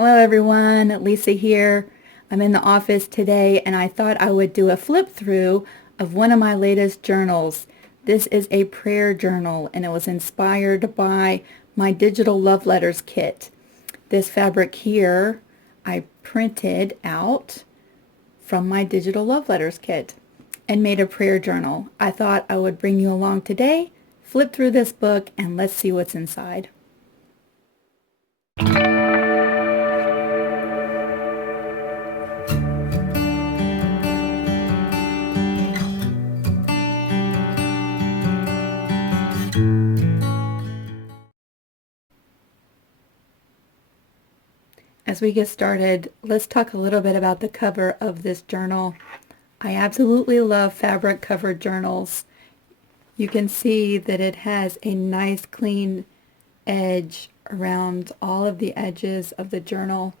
Hello everyone, Lisa here. I'm in the office today and I thought I would do a flip through of one of my latest journals. This is a prayer journal and it was inspired by my digital love letters kit. This fabric here I printed out from my digital love letters kit and made a prayer journal. I thought I would bring you along today, flip through this book, and let's see what's inside. As we get started, let's talk a little bit about the cover of this journal. I absolutely love fabric covered journals. You can see that it has a nice clean edge around all of the edges of the journal.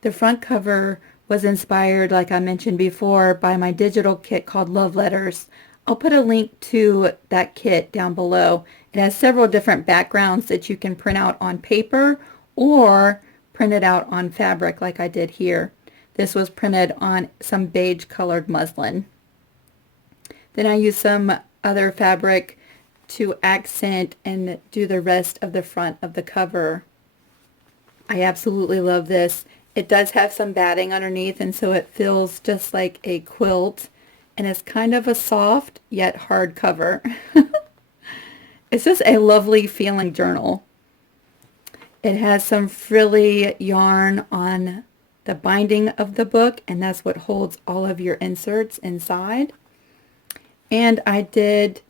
The front cover was inspired, like I mentioned before, by my digital kit called Love Letters. I'll put a link to that kit down below. It has several different backgrounds that you can print out on paper or print it out on fabric like I did here. This was printed on some beige colored muslin. Then I used some other fabric to accent and do the rest of the front of the cover. I absolutely love this. It does have some batting underneath, and so it feels just like a quilt, and it's kind of a soft yet hard cover. It's just a lovely feeling journal. It has some frilly yarn on the binding of the book, and that's what holds all of your inserts inside. And I did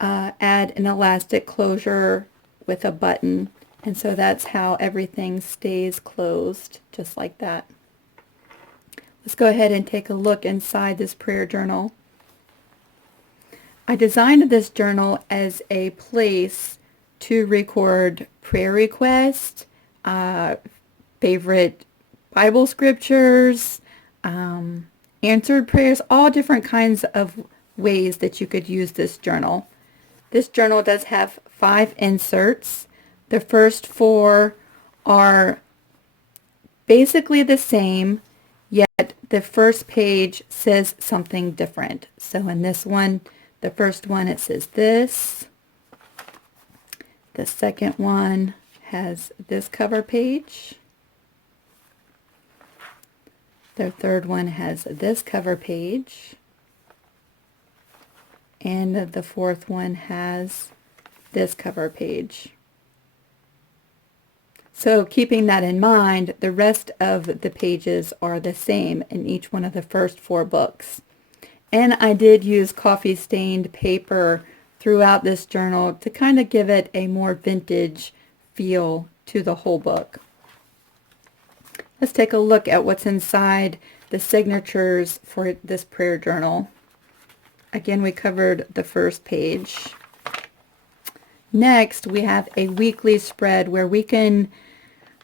add an elastic closure with a button, and so that's how everything stays closed, just like that. Let's go ahead and take a look inside this prayer journal. I designed this journal as a place to record prayer requests, favorite Bible scriptures, answered prayers, all different kinds of ways that you could use this journal. This journal does have 5 inserts. The first 4 are basically the same, yet the first page says something different. So in this one, the first one, it says this. The second one has this cover page. The third one has this cover page. And the fourth one has this cover page. So keeping that in mind, the rest of the pages are the same in each one of the first 4 books. And I did use coffee stained paper throughout this journal to kind of give it a more vintage feel to the whole book. Let's take a look at what's inside the signatures for this prayer journal. Again, we covered the first page. Next, we have a weekly spread where we can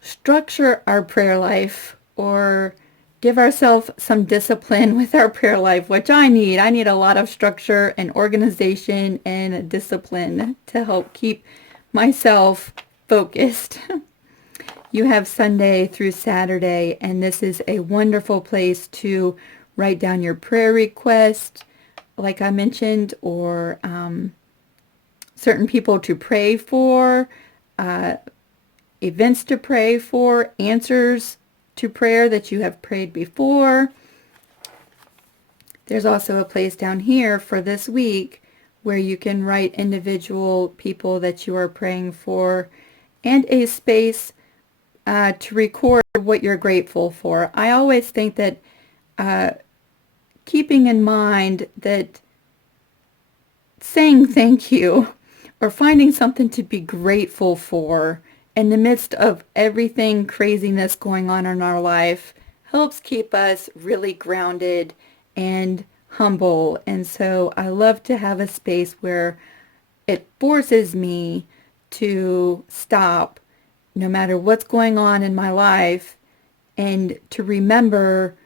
structure our prayer life or give ourselves some discipline with our prayer life, which I need. I need a lot of structure and organization and discipline to help keep myself focused. You have Sunday through Saturday, and this is a wonderful place to write down your prayer request, like I mentioned, or certain people to pray for, events to pray for, answers to prayer that you have prayed before. There's also a place down here for this week where you can write individual people that you are praying for, and a space to record what you're grateful for. I always think that keeping in mind that saying thank you or finding something to be grateful for in the midst of everything craziness going on in our life helps keep us really grounded and humble. And so I love to have a space where it forces me to stop no matter what's going on in my life and to remember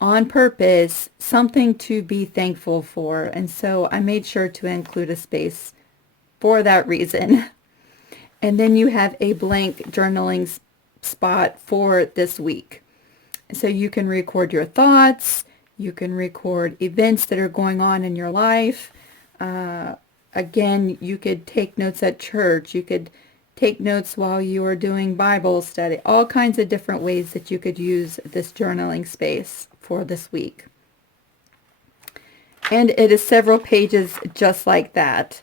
on purpose something to be thankful for. And so I made sure to include a space for that reason. And then you have a blank journaling spot for this week. So you can record your thoughts, you can record events that are going on in your life. Again, you could take notes at church, you could take notes while you are doing Bible study, all kinds of different ways that you could use this journaling space for this week. And it is several pages just like that.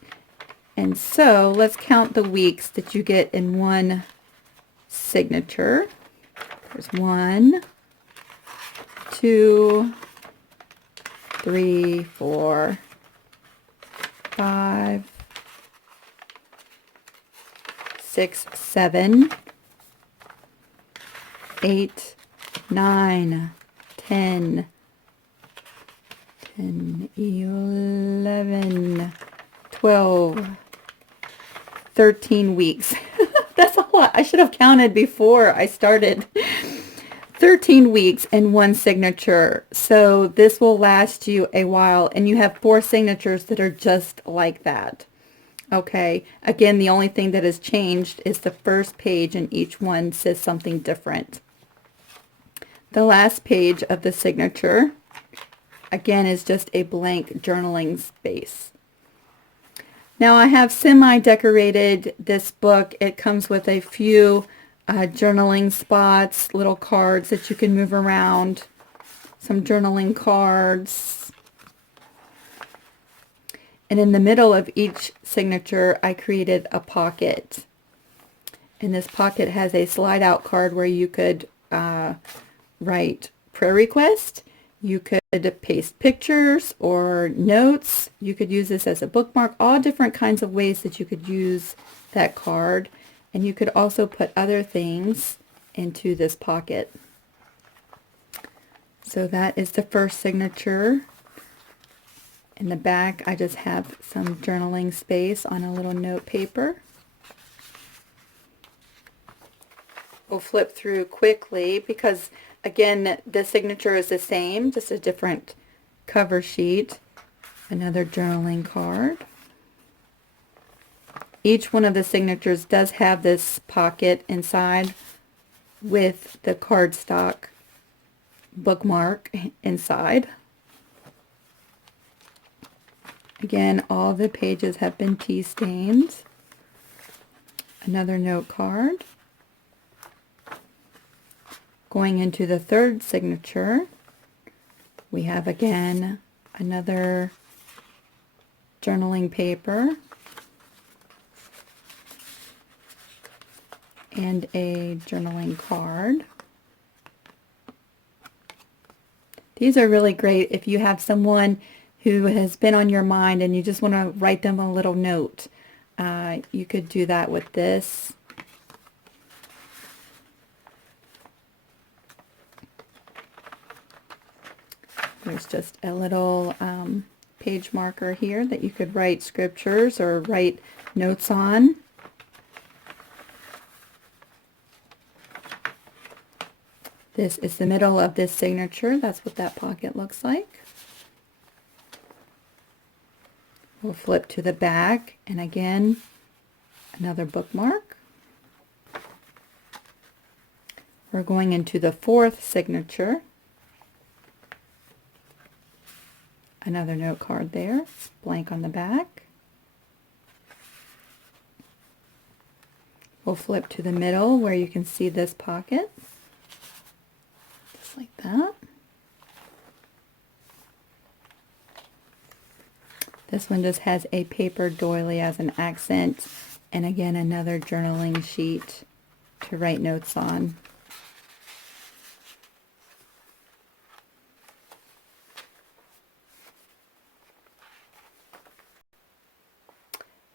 And so let's count the weeks that you get in one signature. There's 1, 2, 3, 4, 5, 6, 7, 8, 9, 10, 11, 12, 13 weeks. That's a lot. I should have counted before I started. 13 weeks and one signature. So this will last you a while, and you have 4 signatures that are just like that. Okay, again, the only thing that has changed is the first page, and each one says something different. The last page of the signature, again, is just a blank journaling space. Now I have semi-decorated this book. It comes with a few journaling spots, little cards that you can move around, some journaling cards. And in the middle of each signature, I created a pocket. And this pocket has a slide-out card where you could write prayer request. You could paste pictures or notes. You could use this as a bookmark. All different kinds of ways that you could use that card. And you could also put other things into this pocket. So that is the first signature. In the back, I just have some journaling space on a little note paper. We'll flip through quickly because, again, the signature is the same, just a different cover sheet. Another journaling card. Each one of the signatures does have this pocket inside with the cardstock bookmark inside. Again, all the pages have been tea stained. Another note card. Going into the third signature, we have again another journaling paper and a journaling card. These are really great if you have someone who has been on your mind and you just want to write them a little note. You could do that with this. There's just a little page marker here that you could write scriptures or write notes on. This is the middle of this signature. That's what that pocket looks like. We'll flip to the back, and again, another bookmark. We're going into the fourth signature. Another note card there, it's blank on the back. We'll flip to the middle where you can see this pocket, just like that. This one just has a paper doily as an accent, and again another journaling sheet to write notes on.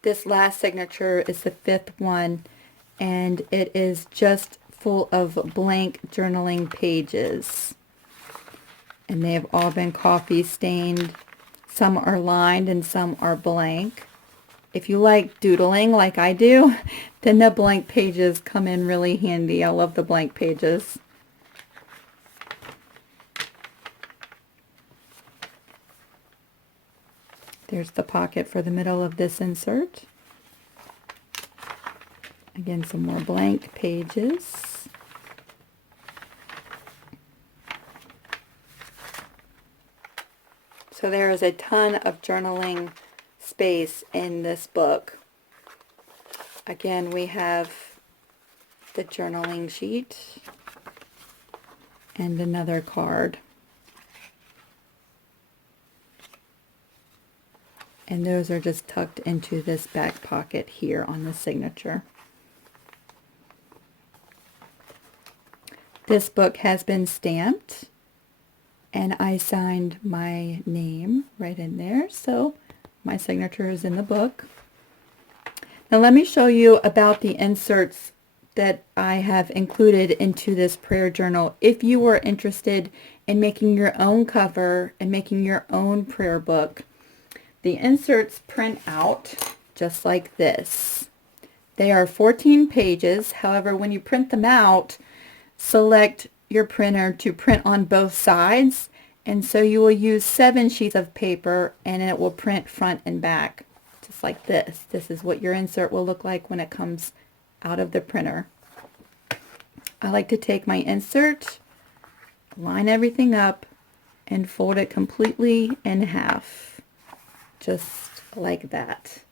This last signature is the 5th one, and it is just full of blank journaling pages. And they have all been coffee stained. Some are lined and some are blank. If you like doodling like I do, then the blank pages come in really handy. I love the blank pages. There's the pocket for the middle of this insert. Again, some more blank pages. So there is a ton of journaling space in this book. Again, we have the journaling sheet and another card. And those are just tucked into this back pocket here on the signature. This book has been stamped, and I signed my name right in there, so my signature is in the book. Now let me show you about the inserts that I have included into this prayer journal. If you are interested in making your own cover and making your own prayer book, the inserts print out just like this. They are 14 pages. However, when you print them out, select your printer to print on both sides, and so you will use 7 sheets of paper and it will print front and back just like this. This is what your insert will look like when it comes out of the printer. I like to take my insert, line everything up, and fold it completely in half, just like that.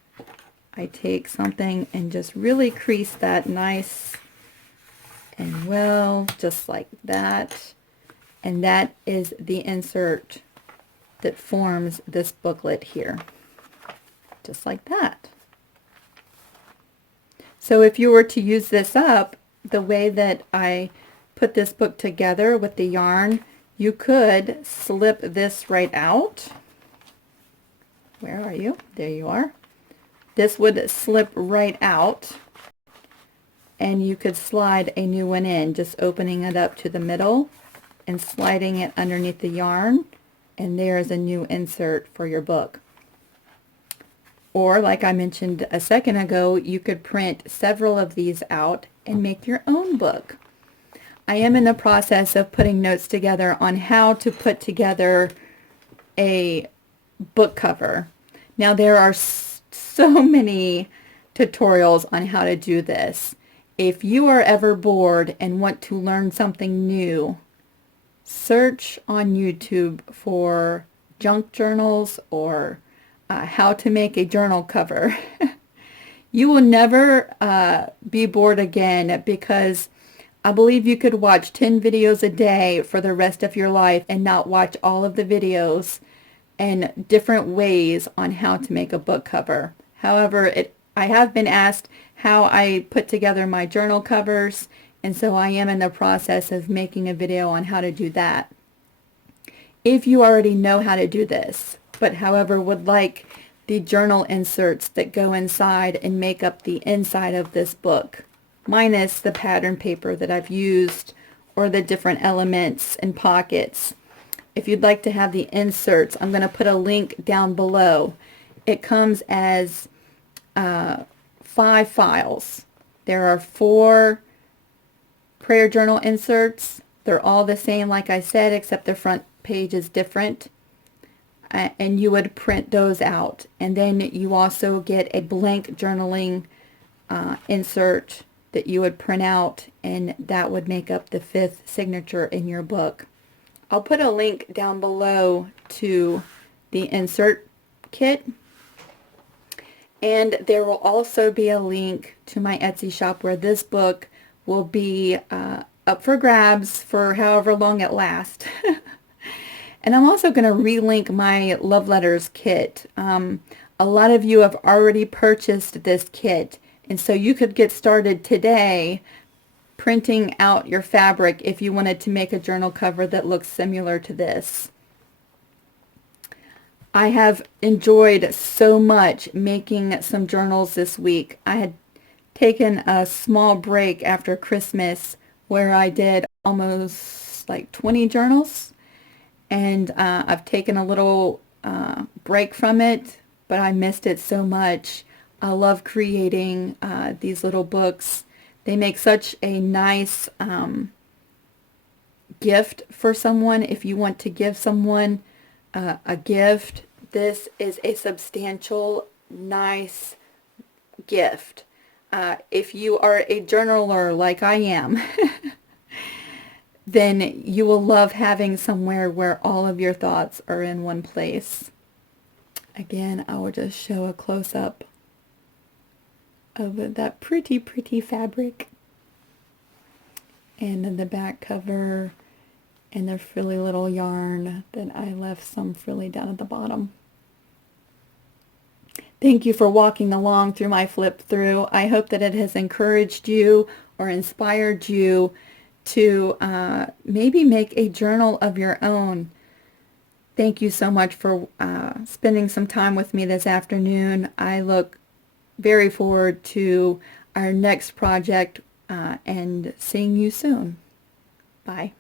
I take something and just really crease that nice and well, just like that. And that is the insert that forms this booklet here, just like that. So if you were to use this up the way that I put this book together with the yarn, you could slip this right out. Where are you? There you are. This would slip right out, and you could slide a new one in, just opening it up to the middle and sliding it underneath the yarn, and there's a new insert for your book. Or, like I mentioned a second ago, you could print several of these out and make your own book. I am in the process of putting notes together on how to put together a book cover. Now, there are so many tutorials on how to do this. If you are ever bored and want to learn something new, search on YouTube for junk journals or how to make a journal cover. You will never be bored again, because I believe you could watch 10 videos a day for the rest of your life and not watch all of the videos and different ways on how to make a book cover. However, I have been asked how I put together my journal covers, and so I am in the process of making a video on how to do that. If you already know how to do this, but however would like the journal inserts that go inside and make up the inside of this book, minus the pattern paper that I've used or the different elements and pockets. If you'd like to have the inserts, I'm going to put a link down below. It comes as 5 files. There are 4 prayer journal inserts. They're all the same, like I said, except the front page is different. And you would print those out. And then you also get a blank journaling insert that you would print out, and that would make up the 5th signature in your book. I'll put a link down below to the insert kit, and there will also be a link to my Etsy shop where this book will be up for grabs for however long it lasts. And I'm also going to relink my Love Letters kit. A lot of you have already purchased this kit, and so you could get started today printing out your fabric if you wanted to make a journal cover that looks similar to this. I have enjoyed so much making some journals this week. I had taken a small break after Christmas where I did almost like 20 journals, and I've taken a little break from it, but I missed it so much. I love creating these little books. They make such a nice gift for someone. If you want to give someone a gift, this is a substantial, nice gift. If you are a journaler like I am, then you will love having somewhere where all of your thoughts are in one place. Again, I will just show a close-up of that pretty, pretty fabric. And then the back cover and the frilly little yarn that I left some frilly down at the bottom. Thank you for walking along through my flip through. I hope that it has encouraged you or inspired you to maybe make a journal of your own. Thank you so much for spending some time with me this afternoon. I look very forward to our next project and seeing you soon. Bye.